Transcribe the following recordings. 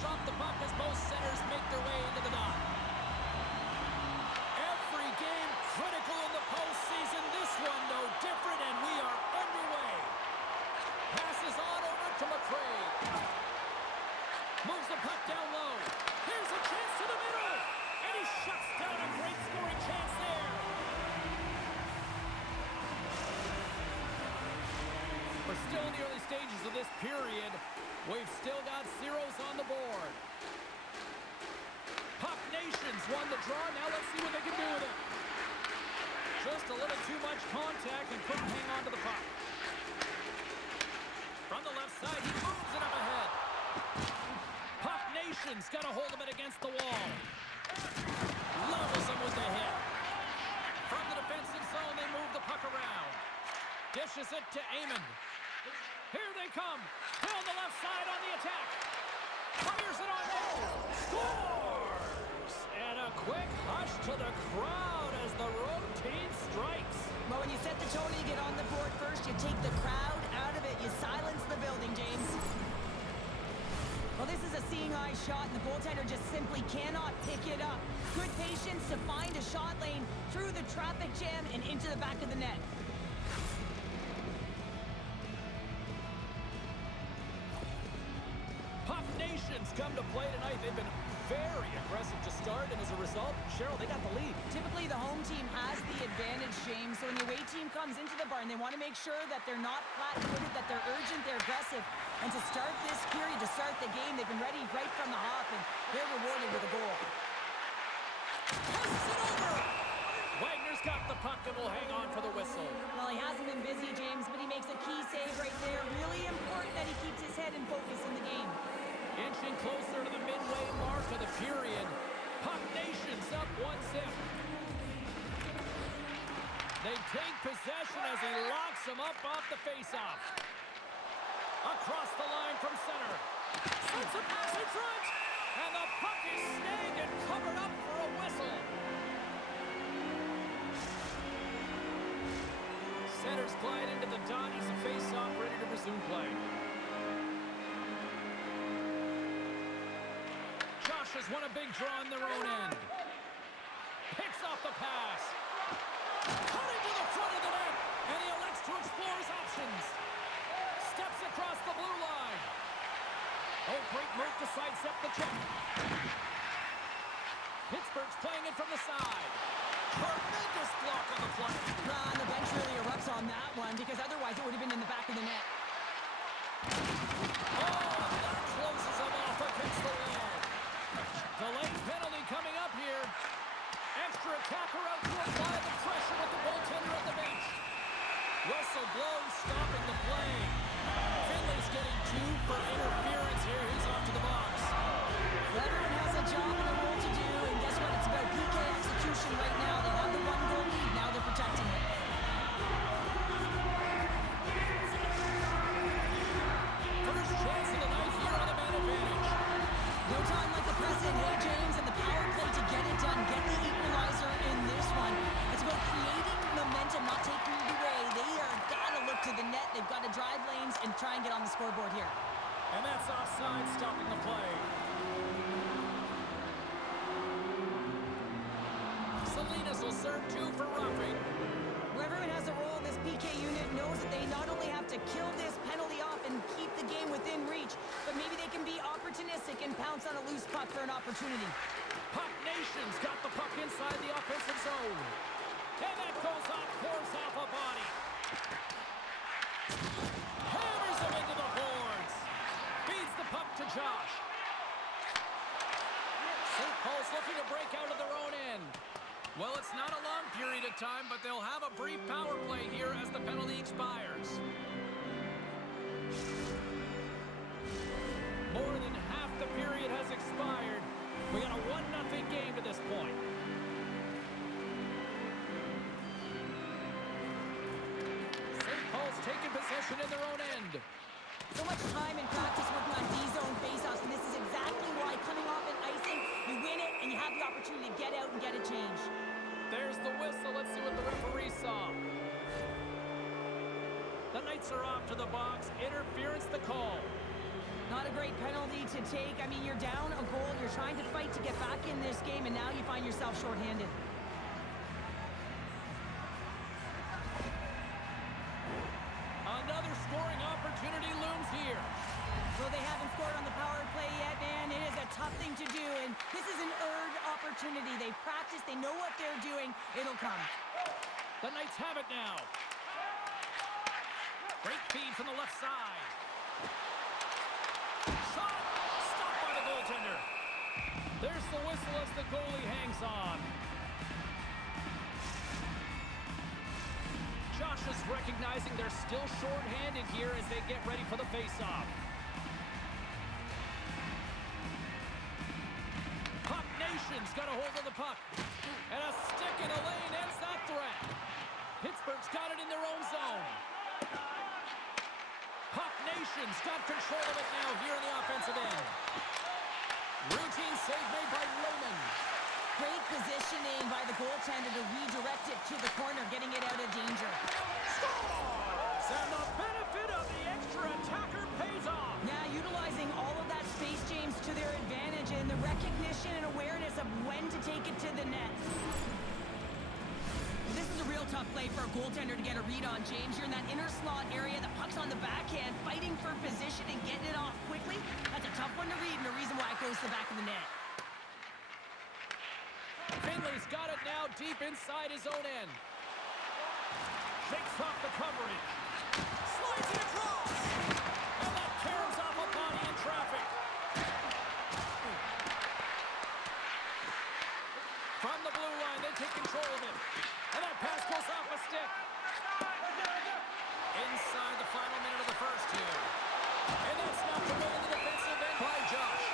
drop the puck as both centers make their way into the dot. Every game critical in the postseason. This one no different, and we are underway. Passes on over to McRae. Moves the puck down low. Here's a chance to the middle. And he shuts down a great scoring chance there. We're still in the early stages of this period. We've still got zeros on the board. Puck Nations won the draw. Now let's see what they can do with it. Just a little too much contact and couldn't hang on to the puck. From the left side, he moves it up ahead. Puck Nations got a hold of it against the wall. Levels him with the hit. From the defensive zone, they move the puck around. Dishes it to Amon. Here they come. Hill on the left side on the attack. Fires it on goal. Scores! And a quick hush to the crowd as the road team strikes. Well, when you set the tone, you get on the board first. You take the crowd out of it. You silence the building, James. Well, this is a seeing eye shot, and the goaltender just simply cannot pick it up. Good patience to find a shot lane through the traffic jam and into the back of the net. Puck Nations come to play tonight. They've been very aggressive to start, and as a result, Cheryl, they got the lead. Typically, the home team has the advantage, James. So when the away team comes into the barn, they want to make sure that they're not flat-footed, that they're urgent, they're aggressive. And to start this period, to start the game, they've been ready right from the hop, and they're rewarded with a goal. Passes it over! Wagner's got the puck and will hang on for the whistle. Well, he hasn't been busy, James, but he makes a key save right there. Really important that he keeps his head in focus in the game. Inching closer to the midway mark of the period. Puck Nations up 1-0. They take possession as he locks him up off the faceoff. Across the line from center. Sends a pass in front. And the puck is snagged and covered up for a whistle. Centers glide into the dot as the faceoff ready to resume play. Josh has won a big draw on their own end. Picks off the pass. Cutting to the front of the net. And he elects to explore his options. Steps across the blue line. Oh, great move to sidestep the check. Pittsburgh's playing it from the side. Tremendous block on the play. The bench really erupts on that one because otherwise it would have been in the back of the net. Oh, and that closes him off against the wall. Delayed penalty coming up here. Extra attacker out to apply the pressure with the goaltender at the bench. Whistle blows, stopping the play. Finley's getting 2 for interference here. He's off to the box. Everyone has a job and a role to do, and guess what? It's about PK execution right now. They have the 1-goal lead. Now they're protecting it. First chance of the night here on the man advantage. No time like the present. Hey, James, and the power play to get it done. Get the equalizer in this one. It's about creating momentum, not taking it away. They are got to look to the net. They've got to drive lanes and try and get on the scoreboard here. And that's offside, stopping the play. Salinas will serve 2 for roughing. Well, everyone has a role in this PK unit, knows that they not only have to kill this penalty off and keep the game within reach, but maybe they can be opportunistic and pounce on a loose puck for an opportunity. Puck Nations got the puck inside the offensive zone. And that goes off, pours off a body. Hammers him into the boards. Feeds the puck to Josh. St. Paul's looking to break out of their own end. Well, it's not a long period of time, but they'll have a brief power play here as the penalty expires. More than half the period has expired. We got a 1-0 game to this point. St. Paul's taking possession in their own end. So much time in practice working on D-zone faceoffs, and this is exactly why coming off an icing, you win it, and you have the opportunity to get out and get a change. There's the whistle. Let's see what the referee saw. The Knights are off to the box. Interference the call. Not a great penalty to take. I mean, you're down a goal. You're trying to fight to get back in this game, and now you find yourself shorthanded. Another scoring opportunity looms here. So they haven't scored on the power play yet, man. It is a tough thing to do, and this is an earned opportunity. They practice. They know what they're doing. It'll come. The Knights have it now. Great feed from the left side. Shot! Stopped by the goaltender. There's the whistle as the goalie hangs on. Josh is recognizing they're still short-handed here as they get ready for the face-off. Puck Nation's got a hold of the puck. And a stick in a lane ends that threat. Pittsburgh's got it in their own zone. Puck Nation's got control of it now here in the offensive end. Routine save made by Lehman. Great positioning by the goaltender to redirect it to the corner, getting it out of danger. Scores! And the benefit of the extra attacker pays off. Yeah, utilizing all of that space, James, to their advantage, and the recognition and awareness of when to take it to the net. This is a real tough play for a goaltender to get a read on, James. You're in that inner slot area, the puck's on the backhand, fighting for position and getting it off quickly. That's a tough one to read, and the reason why it goes to the back of the net. Finley's got it now deep inside his own end. Shakes off the coverage. Slides it across. And that tears off a body in traffic. From the blue line, they take control of it. And that pass goes off a stick. Inside the final minute of the first here. And that's knocked away in the defensive end by Josh.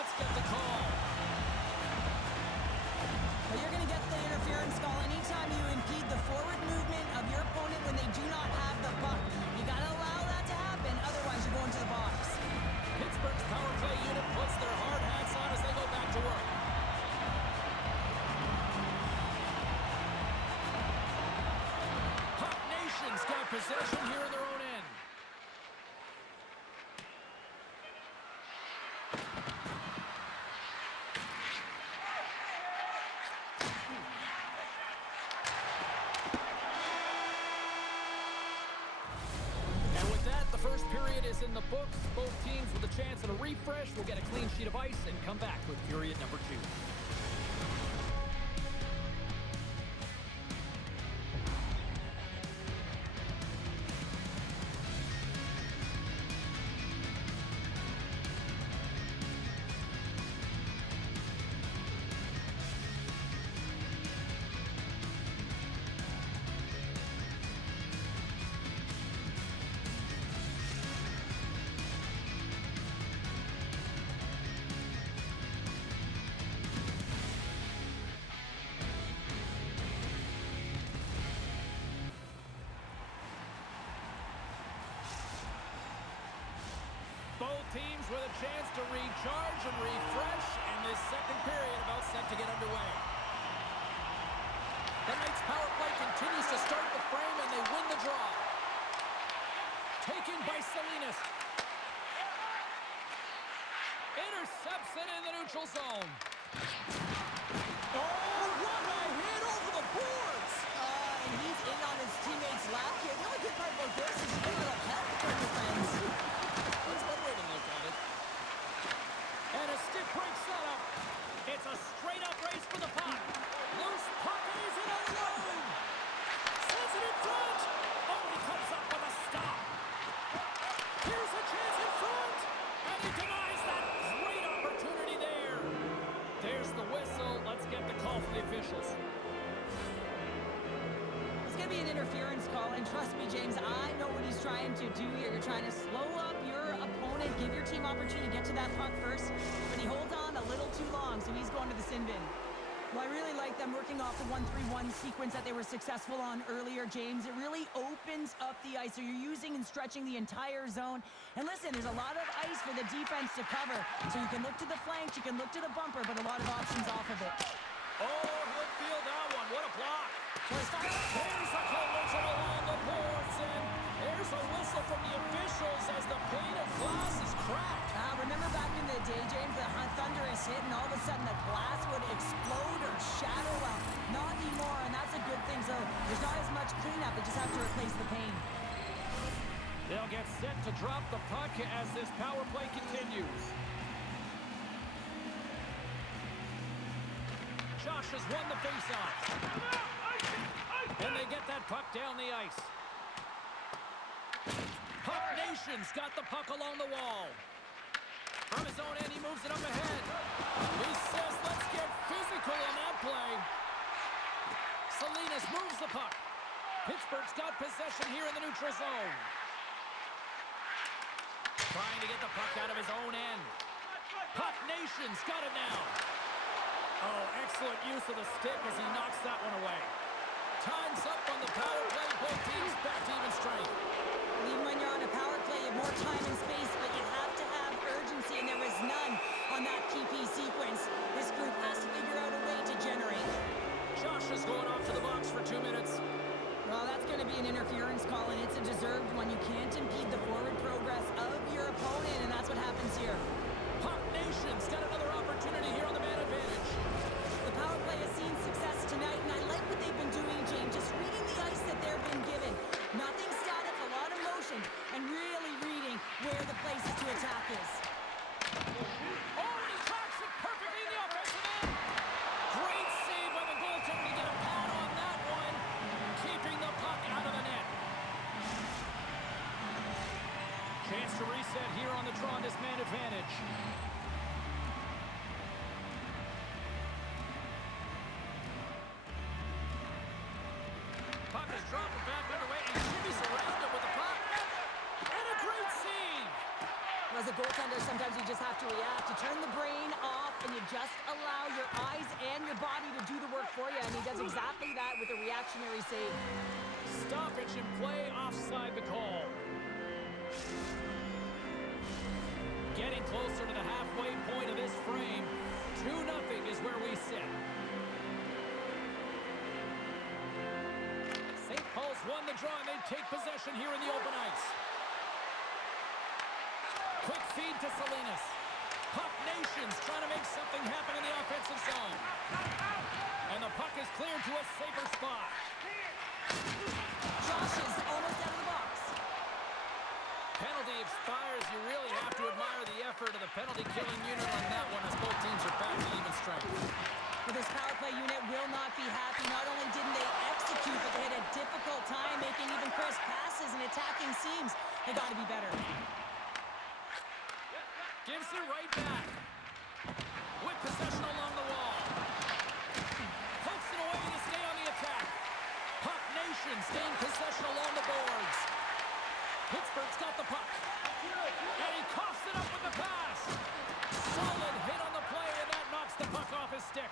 Let's get the call. Well, you're going to get the interference call anytime you impede the forward movement of your opponent when they do not have the puck. You got to allow that to happen, otherwise you're going to the box. Pittsburgh's power play unit puts their hard hats on as they go back to work. Puck Nation's got possession here in their own end. And with that, the first period is in the books. Both teams with a chance at a refresh will get a clean sheet of ice and come back with period number 2. Both teams with a chance to recharge and refresh, and this second period about set to get underway. The Knights' power play continues to start the frame, and they win the draw. Taken by Salinas. Intercepts it in the neutral zone. Oh, what a hit over the boards! And he's in on his teammate's lap here. The only good part about this is you get a little help from your friends. That's one way to look at it. And a stick break setup. It's a straight-up race for the puck. Loose puck, and he's in alone. Sends it in front. Oh, he comes up with a stop. Here's a chance in front. And he denies that great opportunity there. There's the whistle. Let's get the call from the officials. It's going to be an interference call, and trust me, James, I know what he's trying to do here. You're trying to slow up your opponent, give your team opportunity to get to that puck first, but he holds on a little too long, so he's going to the sin bin. Well, I really like them working off the 1-3-1 sequence that they were successful on earlier, James. It really opens up the ice, so you're using and stretching the entire zone. And listen, there's a lot of ice for the defense to cover, so you can look to the flanks, you can look to the bumper, but a lot of options off of it. Oh, he'll feel that one. What a block. Well, There's a collision along the boards, and there's a whistle from the officials as the pane of glass is cracked. Remember back in the day, James, the thunderous hit and all of a sudden the glass would explode or shatter? Well, not anymore, and that's a good thing. So there's not as much cleanup. They just have to replace the pane. They'll get set to drop the puck as this power play continues. Josh has won the faceoff. And they get that puck down the ice. Puck Nation's got the puck along the wall. From his own end, he moves it up ahead. He says, let's get physical on that play. Salinas moves the puck. Pittsburgh's got possession here in the neutral zone. Trying to get the puck out of his own end. Puck Nation's got it now. Oh, excellent use of the stick as he knocks that one away. Time's up on the power play. Both teams back to even strength. Even when you're on a power play, you have more time and space, but you have to have urgency, and there was none on that PP sequence. This group has to figure out a way to generate. Josh is going off to the box for 2 minutes. Well, that's going to be an interference call, and it's a deserved one. You can't impede the forward progress of your opponent, and that's what happens here. Puck Nation's got another opportunity here on the man advantage. The power play has seen success tonight, and I like what they've been doing, James. Just reading the ice that they've been given. Nothing static, a lot of motion, and really reading where the places to attack is. Oh, and he tracks it perfectly in the offensive end. Great save by the goaltender to get a pad on that one, keeping the puck out of the net. Chance to reset here on the draw on this man advantage. Puck is dropped back underway, and shimmies around it with the puck. And a great save. As a goaltender, sometimes you just have to react. You turn the brain off, and you just allow your eyes and your body to do the work for you, and he does exactly that with a reactionary save. Stoppage in play, offside the call. Getting closer to the halfway point of this frame. 2-0 is where we sit. St. Paul's won the draw, and they take possession here in the open ice. Quick feed to Salinas. Puck Nation's trying to make something happen in the offensive zone. And the puck is cleared to a safer spot. Josh is almost out of the box. Penalty expires. You really have to admire the effort of the penalty-killing unit on that one as both teams are back to even strength. Well, this power play unit will not be happy. Not only didn't they execute, but they had a difficult time making even crisp passes and attacking seams. They got to be better. Gives it right back. With possession along the wall. Pokes it away to stay on the attack. Puck Nation staying possession along the boards. Pittsburgh's got the puck. And he coughs it up with the pass. Solid hit on the play, and that knocks the puck off his stick.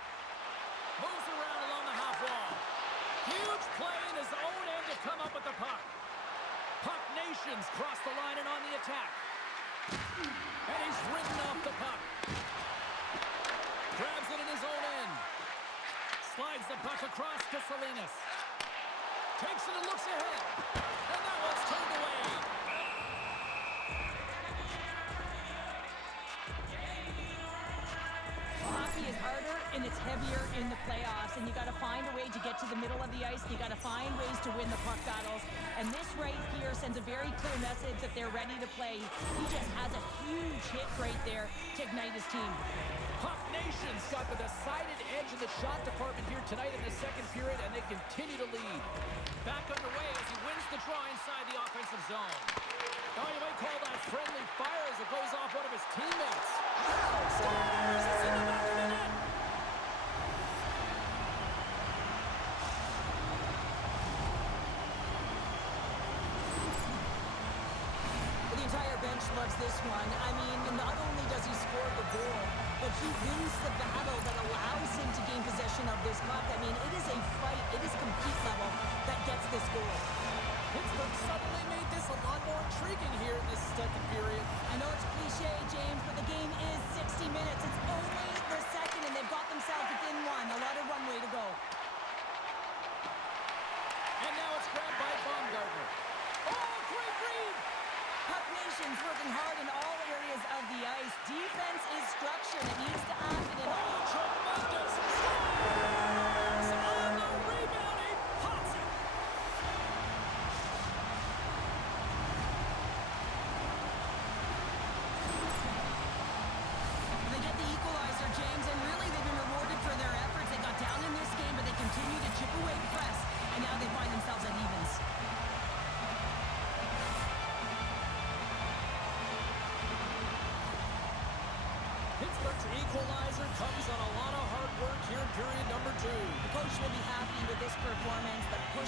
Moves around along the half wall. Huge play in his own end to come up with the puck. Puck Nation's cross the line and on the attack. And he's ridden off the puck. Grabs it in his own end. Slides the puck across to Salinas. Takes it and looks ahead. And that one's turned away. Hockey is harder and it's heavier in the playoffs, and you got to find a way to get to the middle of the ice. You got to find ways to win the puck battles, and this right here sends a very clear message that they're ready to play. He just has a huge hit right there to ignite his team. Puck Nation's got the decided edge in the shot department here tonight in the second period, and they continue to lead. Back underway as he wins the draw inside the offensive zone. Now you might call that friendly fire as it goes off one of his teammates. Scores! It's in the back of the net! The entire bench loves this one. I mean, not only does he score the goal, but he wins the battle that allows him to gain possession of this puck. I mean, it is a fight. It is compete level that gets this goal. Pittsburgh suddenly made this a lot more intriguing here in this second period. I know it's cliche, James, but the game is 60 minutes. It's only the second, and they've got themselves within one. A lot of runway to go. And now it's grabbed by Baumgartner. Oh, great read!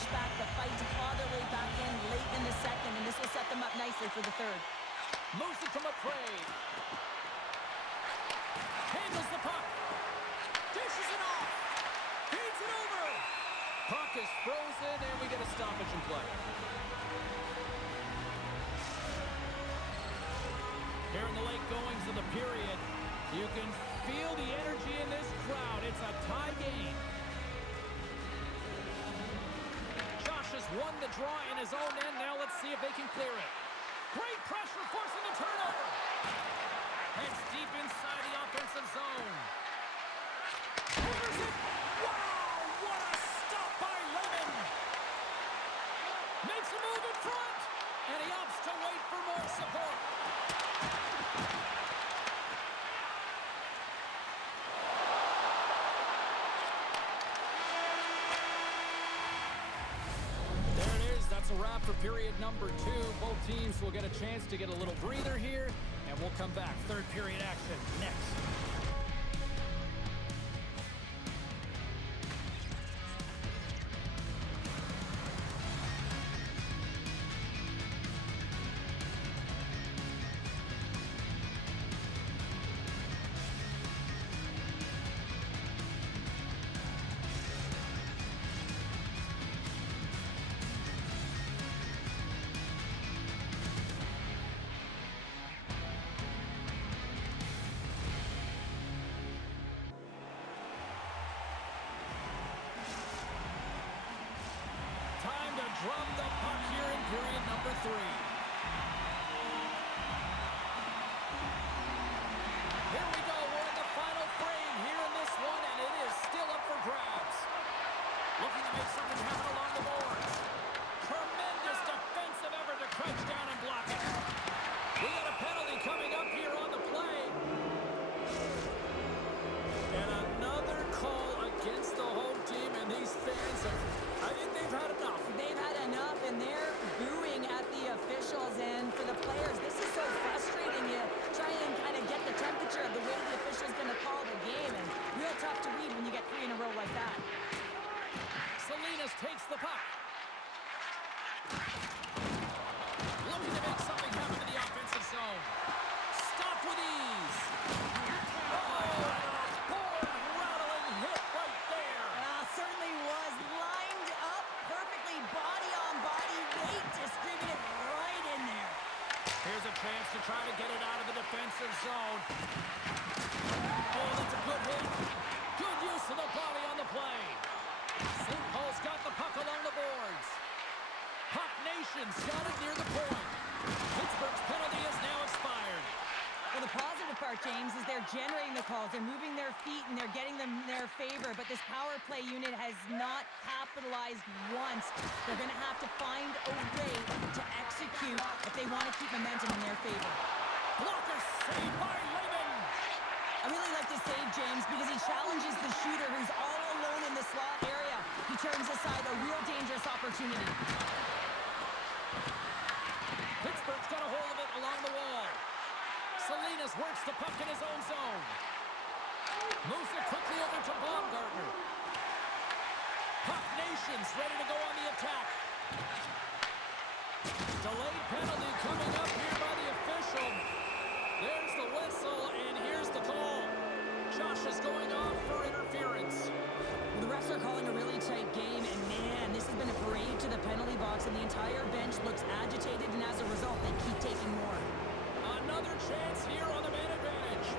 push back the fight to claw their way back in late in the second, and this will set them up nicely for the third. Moves it from a trade. Handles the puck. Dishes it off. Feeds it over. Puck is frozen, and we get a stoppage in play. Here in the late goings of the period, you can feel the energy in this crowd. It's a tie game. Josh has won the draw in his own end. Now let's see if they can clear it. Great pressure, forcing the turnover. Heads deep inside the offensive zone. Clears it. Wow, what a stop by Lemon. Makes a move in front, and he opts to wait for more support. That's a wrap for period number 2. Both teams will get a chance to get a little breather here, and we'll come back. Third period action next. Drum the puck here in period number 3. Here we go. We're in the final frame here in this one, and it is still up for grabs. Looking to make something happen along the boards. Tremendous defensive effort to crouch down and block it. We got a penalty coming up here on the play. And another call against the home team, and these fans I think they've had enough. They've had enough, and they're booing at the officials. And for the players, this is so frustrating. You try and kind of get the temperature of the way the official's going to call the game, and real tough to read when you get 3 in a row like that. Salinas takes the puck. Looking to make something happen in the offensive zone. Stop with ease. Oh, and a board-rattling hit right there. Certainly was lined up perfectly, body on body, weight distributed right in there. Here's a chance to try to get it out of the defensive zone. Oh, that's a good hit. Good use of the body on the play. St. Paul's got the puck along the boards. Puck Nation's got it near the point. Pittsburgh's penalty is now expired. Well, the positive part, James, is they're generating the calls. They're moving their feet, and they're getting them in their favor. But this power play unit has not capitalized once. They're going to have to find a way to execute if they want to keep momentum in their favor. Blocker saved by Lehman. I really like this save, James, because he challenges the shooter who's all alone in the slot area. He turns aside a real dangerous opportunity. Pittsburgh's got a hold of it along the wall. Salinas works the puck in his own zone. Moves it quickly over to Baumgartner. Puck Nation's ready to go on the attack. Delayed penalty coming up here by the official. There's the whistle, and here's the call. Josh is going off for interference. The refs are calling a really tight game, and man, this has been a parade to the penalty box, and the entire bench looks agitated, and as a result, they keep taking more. Another chance here on the man advantage.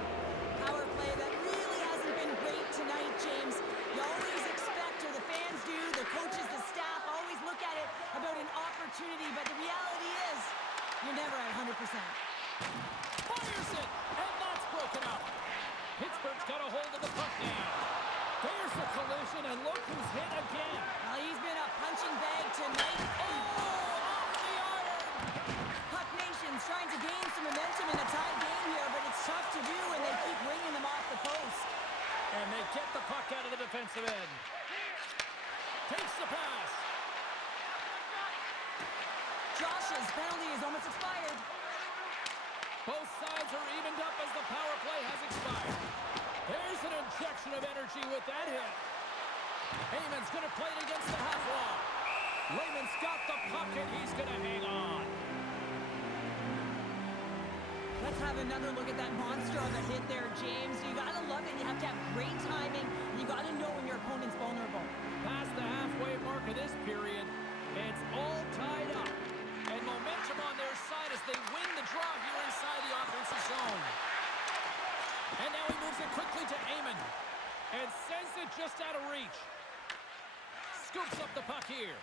Power play that really hasn't been great tonight, James. You always expect, or the fans do, the coaches, the staff always look at it about an opportunity, but the reality is, you're never at 100%. Fires it, and that's broken up. Pittsburgh's got a hold of the puck now. There's the collision, and look who's hit again. Well, he's been a punching bag tonight. Oh, off the iron. Puck Nation's trying to gain some momentum in a tied game here, but it's tough to do when they keep ringing them off the post. And they get the puck out of the defensive end. Takes the pass. Josh's penalty is almost expired. Both sides are evened up as the power play has expired. There's an injection of energy with that hit. Heyman's going to play it against the half wall. have another look at that monster on the hit there, James. You gotta love it. You have to have great timing. You gotta know when your opponent's vulnerable. Past the halfway mark of this period, it's all tied up. And momentum on their side as they win the draw here inside the offensive zone. And now he moves it quickly to Amon. And sends it just out of reach. Scoops up the puck here.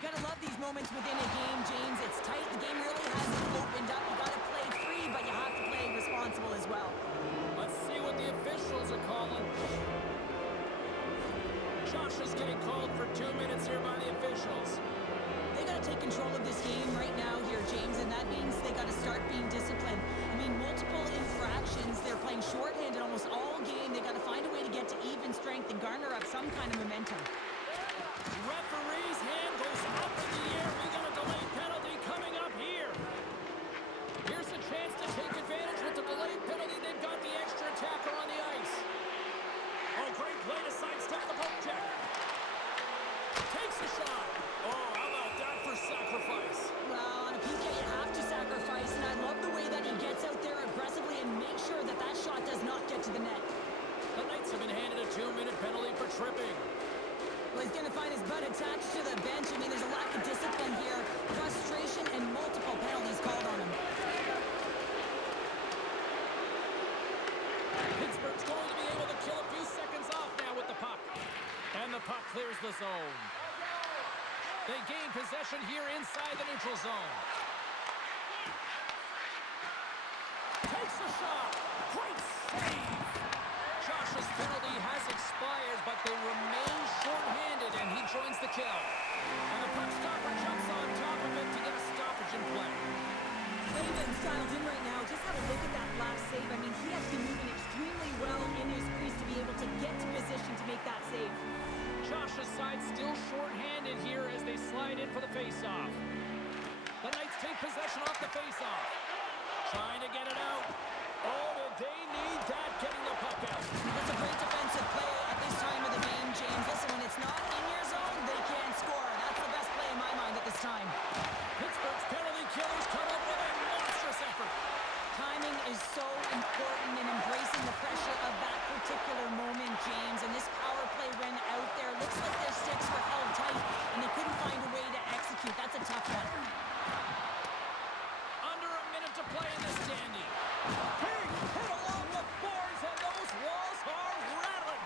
Gotta love these moments within a game, James. It's tight. The game really hasn't opened up. You gotta play free, but you have to play responsible as well. Let's see what the officials are calling. Josh is getting called for 2 minutes here by the officials. They gotta take control of this game right now here, James, and that means they gotta start being disciplined. I mean, multiple infractions. They're playing shorthanded almost all game. They gotta find a way to get to even strength and garner up some kind of momentum. Referee's hand goes up in the air. We got a delayed penalty coming up here. Here's a chance to take advantage with the delayed penalty. They've got the extra attacker on the ice. Oh, great play to sidestep the poke check. Takes a shot. Oh, how about that for sacrifice? Well, on a PK, you have to sacrifice, and I love the way that he gets out there aggressively and makes sure that that shot does not get to the net. The Knights have been handed a 2-minute penalty for tripping. Well, he's going to find his butt attached to the bench. I mean, there's a lack of discipline here, frustration, and multiple penalties called on him. Pittsburgh's going to be able to kill a few seconds off now with the puck. And the puck clears the zone. They gain possession here inside the neutral zone. Takes a shot. Great save. Josh's penalty has expired, but they remain shorthanded, and he joins the kill. And the puck stopper jumps on top of it to get a stoppage in play. Cleveland's dialed in right now. Just have a look at that last save. I mean, he has been moving extremely well in his crease to be able to get to position to make that save. Josh's side still shorthanded here as they slide in for the faceoff. The Knights take possession off the faceoff. Trying to get it out. Oh, did they need that getting the puck out? That's a great defensive play at this time of the game, James. Listen, when it's not in your zone, they can't score. That's the best play in my mind at this time. Pittsburgh's penalty killers come up with a monstrous effort. Timing is so important in embracing the pressure of that particular moment, James. And this power play when out there, looks like their sticks were held tight and they couldn't find a way to execute. That's a tough one. Under a minute to play in this standing. Big hit along the boards, and those walls are rattling.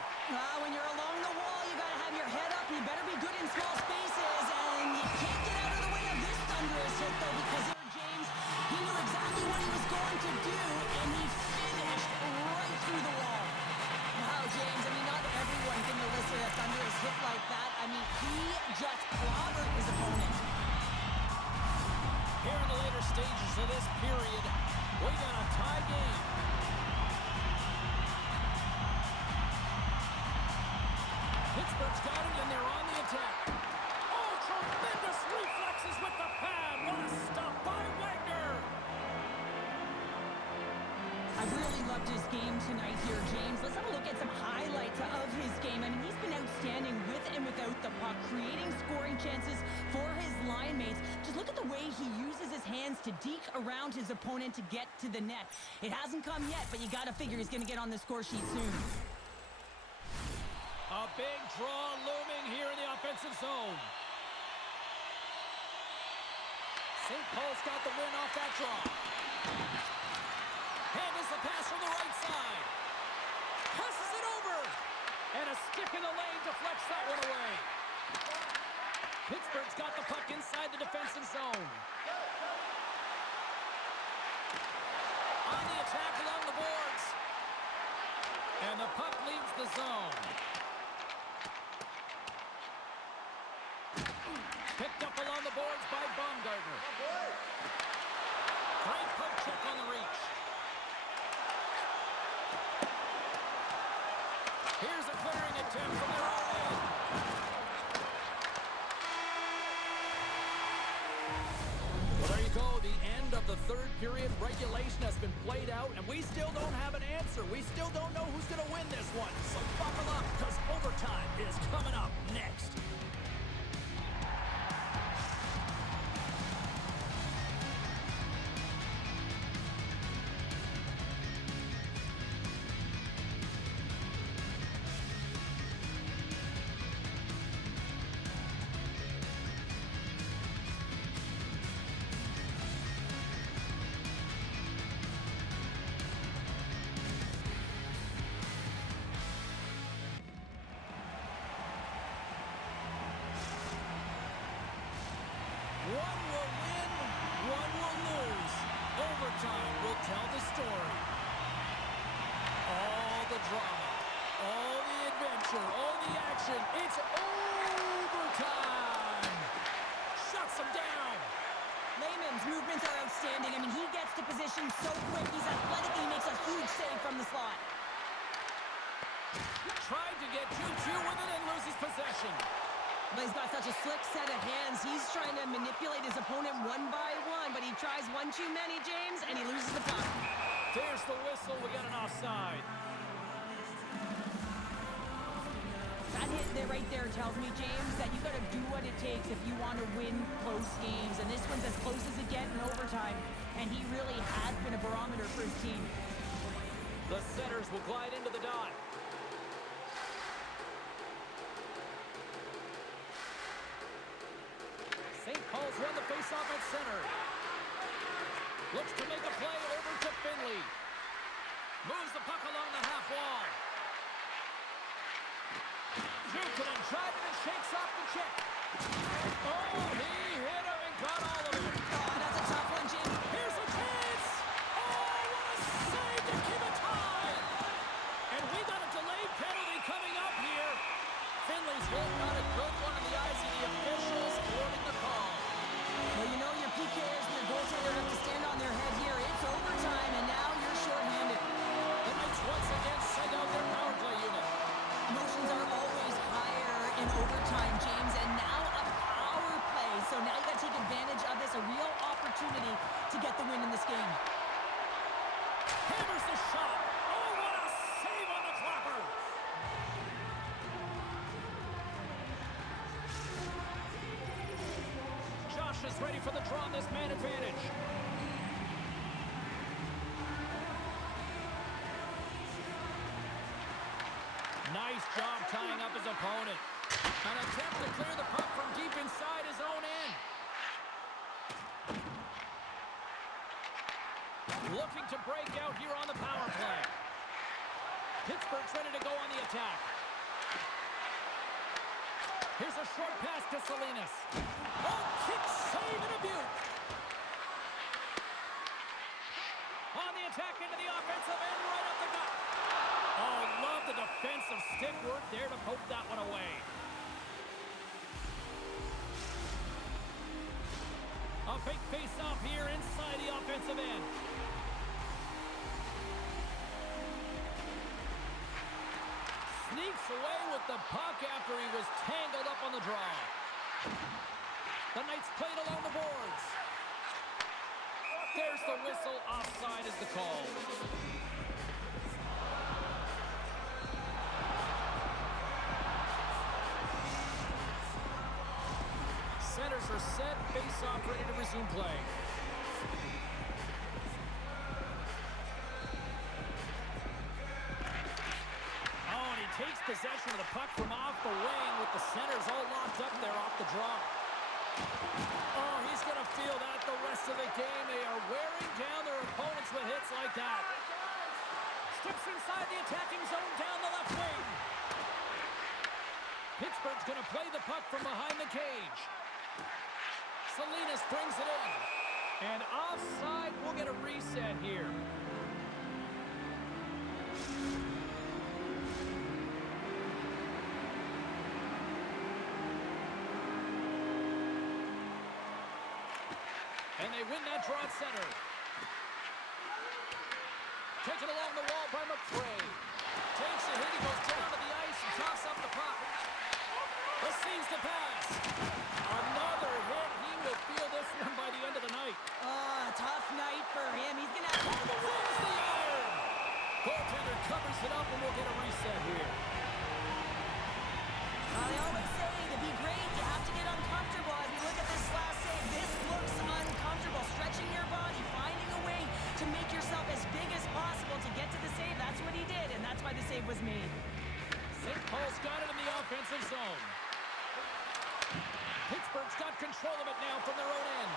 When you're along the wall, you got to have your head up. You better be good in small spaces, and you can't get out of the way of this thunderous hit, though, because here, James, he knew exactly what he was going to do, and he finished right through the wall. Wow, James, I mean, not everyone can elicit a thunderous hit like that. I mean, he just clobbered his opponent. Here in the later stages of this period, we got a tie game. Pittsburgh's got it, and they're on the attack. Oh, tremendous reflexes with the pad. What a stop by Wagner. I really loved his game tonight here, James. Let's have a look at some highlights of his game. I mean, he's been outstanding with and without the puck, creating scoring chances for his line mates. Just look at the way he uses his hands to deke around his opponent to get to the net. It hasn't come yet, but you got to figure he's going to get on the score sheet soon. A big draw looming here in the offensive zone. St. Paul's got the win off that draw. Handles the pass from the right side. Passes it over. And a stick in the lane deflects that one away. Pittsburgh's got the puck inside the defensive zone. On the attack along the boards. And the puck leaves the zone. Picked up along the boards by Baumgartner. Great poke check on the reach. Here's a clearing attempt from their own end. Well, there you go. The end of the third period. Regulation has been played out, and we still don't have an answer. We still don't know who's going to win this one. So buckle up, because overtime is coming up next. It's overtime. Shuts him down. Lehman's movements are outstanding. I mean, he gets to position so quick. He's athletic and he makes a huge save from the slot. Tried to get 2-2 with it and loses possession. But he's got such a slick set of hands. He's trying to manipulate his opponent one by one, but he tries one too many, James, and he loses the puck. There's the whistle. We got an offside. That hit there right there tells me, James, that you got to do what it takes if you want to win close games. And this one's as close as it gets in overtime. And he really has been a barometer for his team. The Senators will glide into the dot. St. Paul's won the faceoff at center. Looks to make a play over to Finley. Moves the puck along the half wall. Shoots it and drives it and shakes off the check. Oh, he hit him and got all of it. Oh, that's a tough one, Jim. Here's a chance. Oh, what a save to keep it tied. And we got a delayed penalty coming up here. Finley's hit got a good one in the eyes of the officials, thwarting the call. Well, you know your PKers and your goaltender have to stand on their head here. It's overtime, and now you're shorthanded. The Knights once again send out their power play unit. Emotions are always higher in overtime, James, and now a power play. So now you got to take advantage of this, a real opportunity to get the win in this game. Hammers the shot. Oh, what a save on the clapper. Josh is ready for the draw on this man advantage. Nice job tying up his opponent. An attempt to clear the puck from deep inside his own end. Looking to break out here on the power play. Pittsburgh's ready to go on the attack. Here's a short pass to Salinas. Oh, kick save and a beaut. On the attack into the offensive end, right up the gut. Oh, love the defensive stick work there to poke that one away. A big face-off here inside the offensive end. Sneaks away with the puck after he was tangled up on the draw. The Knights played along the boards. There's the whistle. Offside is the call. Centers are set. Face-off ready to resume play. Oh, and he takes possession of the puck from off the wing with the centers all locked up there off the draw. Oh, he's going to feel that the rest of the game. They are wearing down their opponents with hits like that. Steps inside the attacking zone down the left wing. Pittsburgh's going to play the puck from behind the cage. Salinas brings it in. And offside, we'll get a reset here. And they win that draw at center. Taken along the wall by McRae. Takes a hit, he goes down to the ice and toss up the puck. Receives the pass. Another hit. He will feel this one by the end of the night. Tough night for him. He's going to have to Wins the iron. Goaltender covers it up and we'll get a reset here. They always say to be great, you have to get uncomfortable. As we look at this last save, this looks uncomfortable. Stretching your body, finding a way to make yourself as big as possible to get to the save. That's what he did, and that's why the save was made. St. Paul's got it in the offensive zone. Pittsburgh's got control of it now from their own end.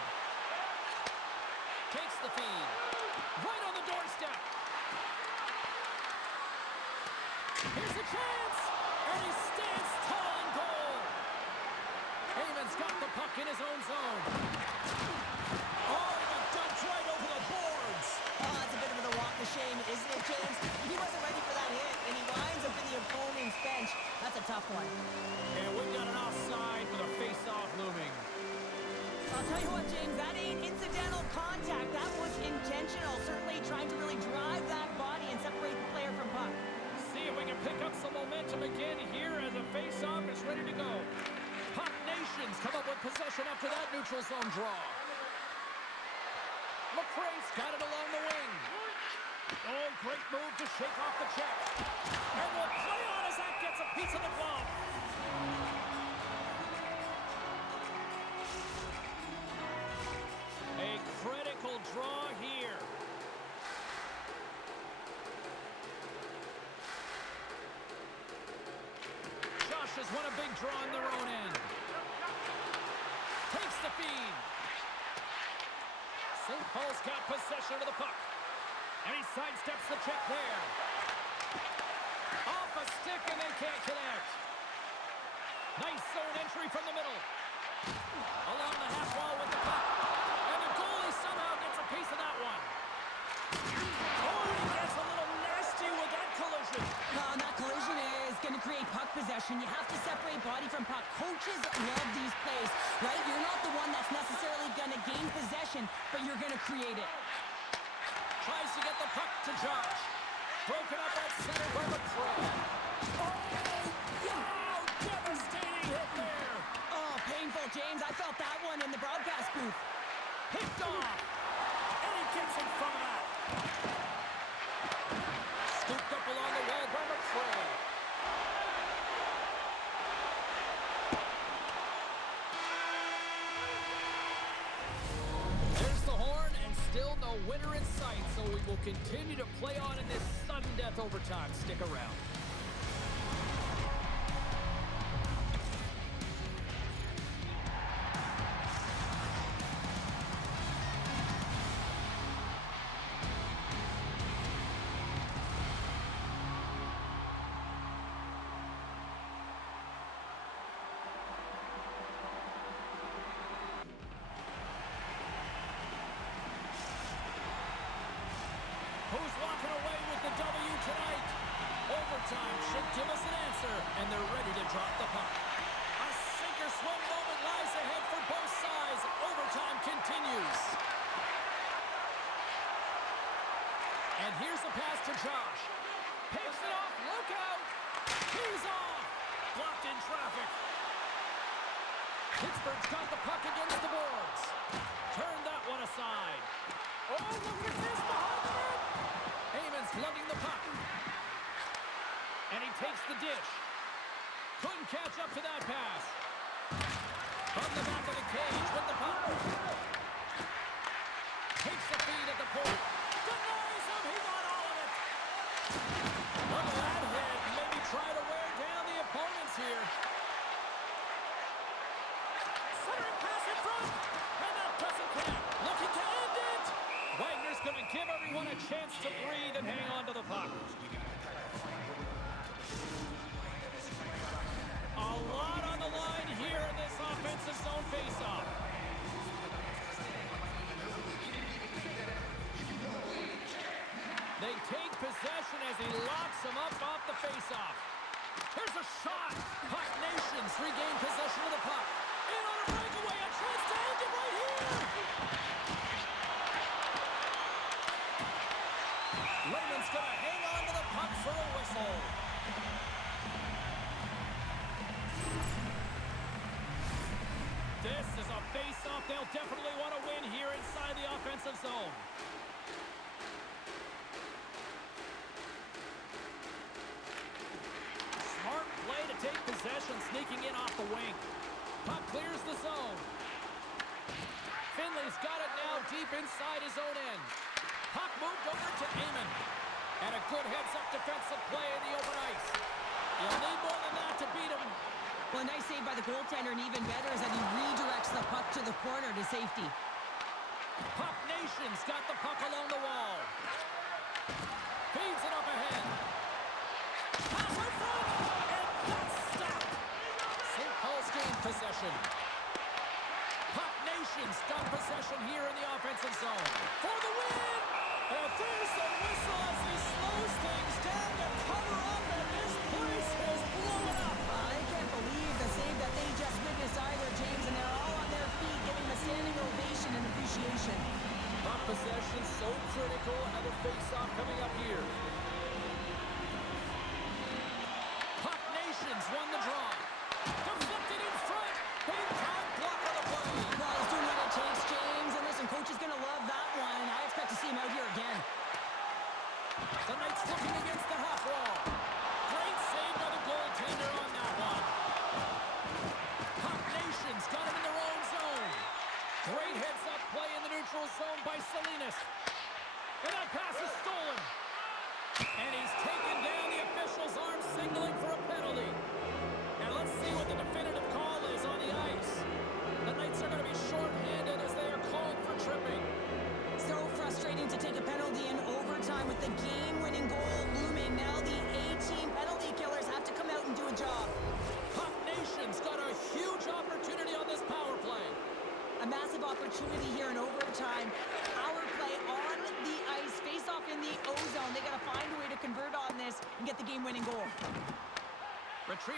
Takes the feed. Right on the doorstep. Here's a chance. And he stands tall in goal. Heyman's got the puck in his own zone. Oh, the dumped right over the boards. It's a bit of the walk of shame, isn't it, James? He wasn't ready for that hit, and he winds up in the opponent's bench. That's a tough one. I'll tell you what, James, that ain't incidental contact. That was intentional. Certainly trying to really drive that body and separate the player from puck. See if we can pick up some momentum again here as a face-off is ready to go. Puck Nations come up with possession after that neutral zone draw. McRae's got it along the wing. Oh, great move to shake off the check. And we'll play on as that gets a piece of the glove. A critical draw here. Josh has won a big draw on their own end. Takes the feed. St. Paul's got possession of the puck. And he sidesteps the check there. Off a stick and they can't connect. Nice zone entry from the middle. Along the half wall with the puck. And the goalie somehow gets a piece of that one. Oh, he gets a little nasty with that collision. And that collision is going to create puck possession. You have to separate body from puck. Coaches love these plays, right? You're not the one that's necessarily going to gain possession, but you're going to create it. Tries to get the puck to Josh. Broken up at center by McRae. Oh, wow! Devastating hit there. Oh, painful, James. I felt that one in the broadcast booth. Picked off. And he gets in front of that. Scooped up along the wall by McRae. There's the horn, and still no winner in sight, so we will continue to play on in this sudden death overtime. Stick around. Who's walking away with the W tonight? Overtime should give us an answer, and they're ready to drop the puck. A sink-or-swim moment lies ahead for both sides. Overtime continues. And here's the pass to Josh. Picks it off. Look out. He's off. Blocked in traffic. Pittsburgh's got the puck against the boards. Turn that one aside. Oh, look at this behind the net. Eamon's lugging the puck. And he takes the dish. Couldn't catch up to that pass. From the back of the cage with the puck. Takes the feed at the point. Denies him. He got all of it. Look at that hit. Maybe try to wear down the opponents here. Centering pass in front. And that doesn't connect. Looking to end it. Wagner's going to give everyone a chance to breathe and hang on to the puck. A lot on the line here in this offensive zone faceoff. They take possession as he locks him up off the faceoff. Here's a shot. Puck Nations regain possession of the puck. In on a breakaway, a chance to end it right here. Lehman's going to hang on to the puck for a whistle. This is a face-off they'll definitely want to win here inside the offensive zone. Smart play to take possession, sneaking in off the wing. Puck clears the zone. Finley's got it now deep inside his own end. Puck moved over to Eamon. And a good heads-up defensive play in the open ice. You'll need more than that to beat him. Well, a nice save by the goaltender, and even better is that he redirects the puck to the corner to safety. Puck Nation's got the puck along the wall. Feeds it up ahead. Pass in front, and that's stopped. St. Paul's gained possession. Puck Nation's got possession here in the offensive zone. For the win! And there's the whistle as he slows things down to cover up, and this place is blowing up. I can't believe the save that they just witnessed either, James, and they're all on their feet, giving the standing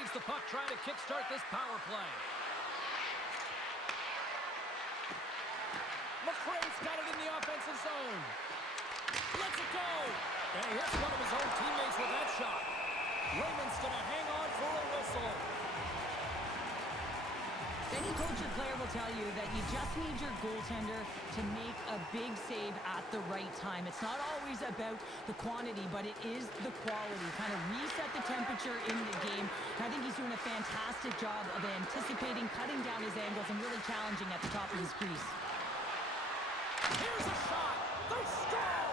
Here's the puck trying to kickstart this power play. McRae's got it in the offensive zone. Lets it go. And he hits one of his own teammates with that shot. Raymond's going to hang on for a whistle. Any coach or player will tell you that you just need your goaltender to make a big save at the right time. It's not always about the quantity, but it is the quality. Kind of reset the temperature in the game. And I think he's doing a fantastic job of anticipating, cutting down his angles, and really challenging at the top of his crease. Here's a shot. They score!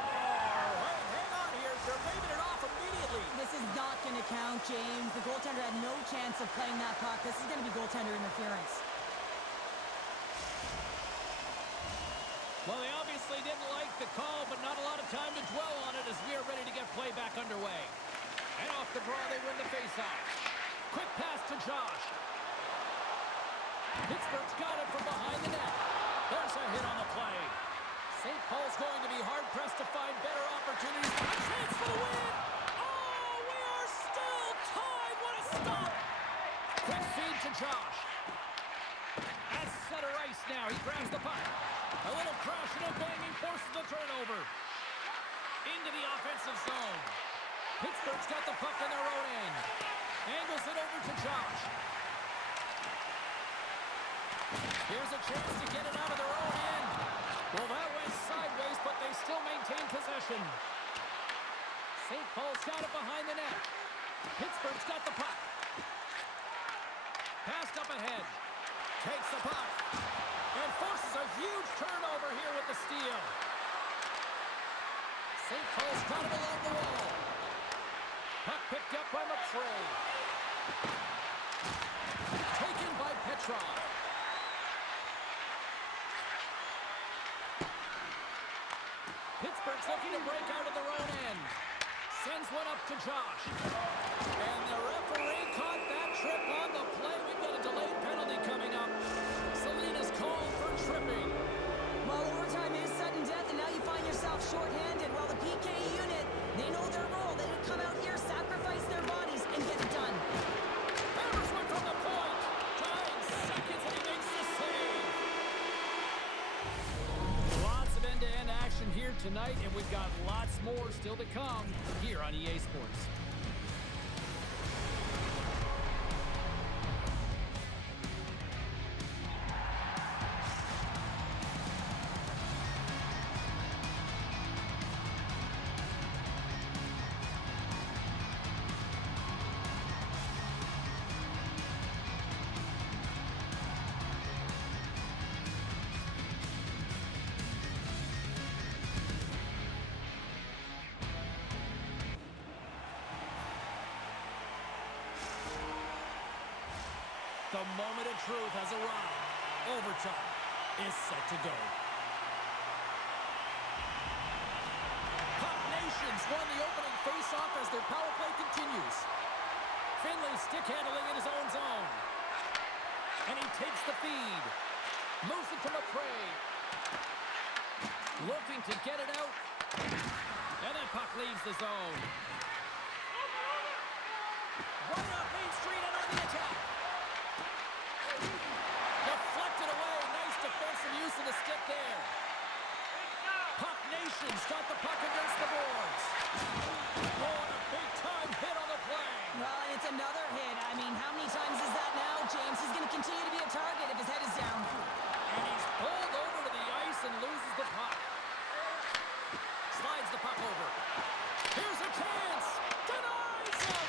Hey, hang on here. They're waving it off immediately. This is not going to count, James. The goaltender had no chance of playing that puck. This is going to be goaltender interference. Well, they obviously didn't like the call, but not a lot of time to dwell on it as we are ready to get play back underway. And off the draw, they win the faceoff. Quick pass to Josh. Pittsburgh's got it from behind the net. There's a hit on the play. St. Paul's going to be hard-pressed to find better opportunities. A chance for the win! Oh, we are still tied! What a stop! Quick feed to Josh. At center ice now. He grabs the puck. A little crashing and banging forces the turnover. Into the offensive zone. Pittsburgh's got the puck in their own end. Angles it over to Josh. Here's a chance to get it out of their own end. Well, that went sideways, but they still maintain possession. St. Paul's got it behind the net. Pittsburgh's got the puck. Passed up ahead. Takes the puck. And forces a huge turnover here with the steal. St. Paul's got it along the wall. Puck picked up by McRae. Taken by Petrov. Pittsburgh's looking to break out of their own end. Sends one up to Josh. And the referee caught that trip on the play. We've got a delayed penalty coming up. Selena's called for tripping. Well, overtime is sudden death, and now you find yourself shorthanded. Well, the PK unit, they know their role. They would come out here, sacrifice their bodies, and get it done. Hammers one from the point. 9 seconds, and he makes the save. Lots of end-to-end action here tonight, and we've got lots more still to come here on EA Sports. The moment of truth has arrived. Overtime is set to go. Puck Nations won the opening faceoff as their power play continues. Finley stick handling in his own zone. And he takes the feed. Moves it to McRae. Looking to get it out. And that puck leaves the zone. Right up Main Street and on the attack. Deflected away. Nice defensive use of the stick there. Puck Nation's got the puck against the boards. Oh, and a big-time hit on the play. Well, and it's another hit. I mean, how many times is that now, James? He's going to continue to be a target if his head is down. And he's pulled over to the ice and loses the puck. Slides the puck over. Here's a chance. Denies him.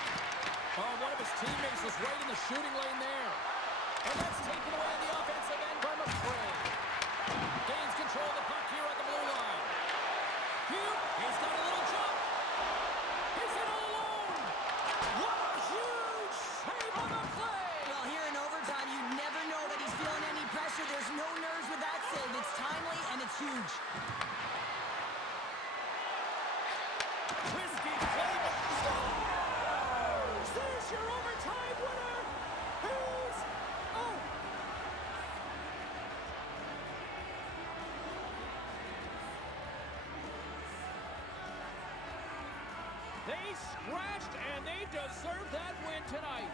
Oh, one of his teammates was right in the shooting lane there. And that's taken away in the offensive end by McRae. Gains control of the puck here on the blue line. Hugh, he's got a little jump. He's in all alone. What a huge save on the play. Well, here in overtime, you never know that he's feeling any pressure. There's no nerves with that save. It's timely, and it's huge. Whiskey Clayman scores! There's your overtime winner! He's out! They scratched, and they deserve that win tonight.